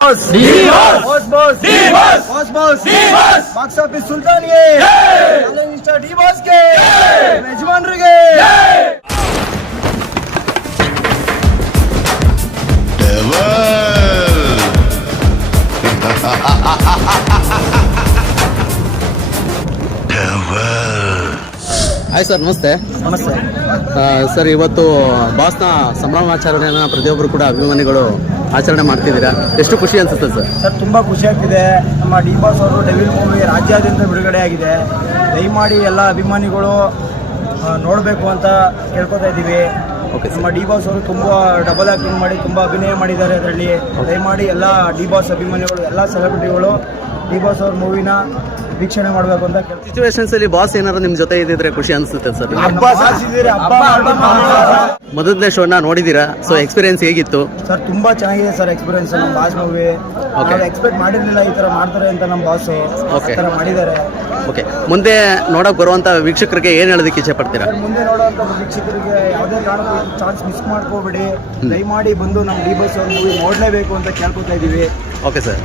Boss boss boss boss hi sir ನಮಸ್ತೆ. ನಮಸ್ತೆ. Sir ಇವತ್ತು ಬಾಸ್ನ ಸಂಭ್ರಮಾಚರಣೆಯನ್ನು ಪ್ರತಿಯೊಬ್ಬರು ಕೂಡ ಅಭಿಮಾನಿಗಳು ಆಚರಣೆ ಮಾಡ್ತಿದ್ದೀರಾ? ಎಷ್ಟು ಖುಷಿ ಅನಿಸುತ್ತೆ ಸರ್? ಸರ್ ತುಂಬ ಖುಷಿ ಆಗ್ತಿದೆ. ನಮ್ಮ ಡಿ ಬಾಸ್ ಅವರು ಡೆವಿಲ್ ಮೂವಿ ರಾಜ್ಯಾದ್ಯಂತ ಬಿಡುಗಡೆ ಆಗಿದೆ. ದಯಮಾಡಿ ಎಲ್ಲ ಅಭಿಮಾನಿಗಳು ನೋಡಬೇಕು ಅಂತ ಕೇಳ್ಕೊತಾ ಇದ್ದೀವಿ. ಓಕೆ. ನಮ್ಮ ಡಿ ಬಾಸ್ ಅವರು ತುಂಬ ಡಬಲ್ ಆ್ಯಕ್ಟಿಂಗ್ ಮಾಡಿ ತುಂಬ ಅಭಿನಯ ಮಾಡಿದ್ದಾರೆ ಅದರಲ್ಲಿ. ದಯಮಾಡಿ ಎಲ್ಲ ಡಿ ಬಾಸ್ ಅಭಿಮಾನಿಗಳು ಎಲ್ಲ ಸೆಲೆಬ್ರಿಟಿಗಳು ಡಿ ಬಾಸ್ ಅವ್ರ ಮೂವಿನ ವೀಕ್ಷಣೆ ಮಾಡಬೇಕು ಅಂತ ಸಿಚುವೇಶನ್ಸ್ ಅಲ್ಲಿ ಬಾಸ್ ಏನಾದ್ರು ನಿಮ್ ಜೊತೆ ಇದ್ದಿದ್ರೆ ಖುಷಿ ಅನ್ಸುತ್ತೆ ಸರ್. ಮೊದಲನೇ ಶೋನ ನೋಡಿದೀರಾ? ಸೊ ಎಕ್ಸ್ಪೀರಿಯನ್ಸ್ ಹೇಗಿತ್ತು? ಸರ್ ತುಂಬಾ ಚೆನ್ನಾಗಿದೆ ಸರ್ ಎಕ್ಸ್ಪೀರಿಯನ್ಸ್ ನಮ್ಮ ಬಾಸ್ ಮೂವಿ. ಎಕ್ಸ್ಪೆಕ್ಟ್ ಮಾಡಿರ್ಲಿಲ್ಲ ಈ ತರ ಮಾಡ್ತಾರೆ ಅಂತ ನಮ್ಮ ಬಾಸ್ ಓಕೆ ಮಾಡಿದ್ದಾರೆ. ಓಕೆ ಮುಂದೆ ನೋಡಕ್ ಬರುವಂತ ವೀಕ್ಷಕರಿಗೆ ಏನ್ ಹೇಳೋದಕ್ಕೆ ಇಚ್ಛೆ ಪಡ್ತೀರಾ? ಮುಂದೆ ನೋಡುವಂತ ವೀಕ್ಷಕರಿಗೆ ಯಾವುದೇ ಕಾರಣಕ್ಕೂ ಚಾನ್ಸ್ ಮಿಸ್ ಮಾಡ್ಕೋಬೇಡಿ. ದಯಮಾಡಿ ಬಂದು ನಮ್ಮ ಡಿ ಬಸ್ ಅವ್ರ ಮೂವಿ ನೋಡಲೇಬೇಕು ಅಂತ ಕೇಳ್ಕೊತಾ ಇದೀವಿ. Okay sir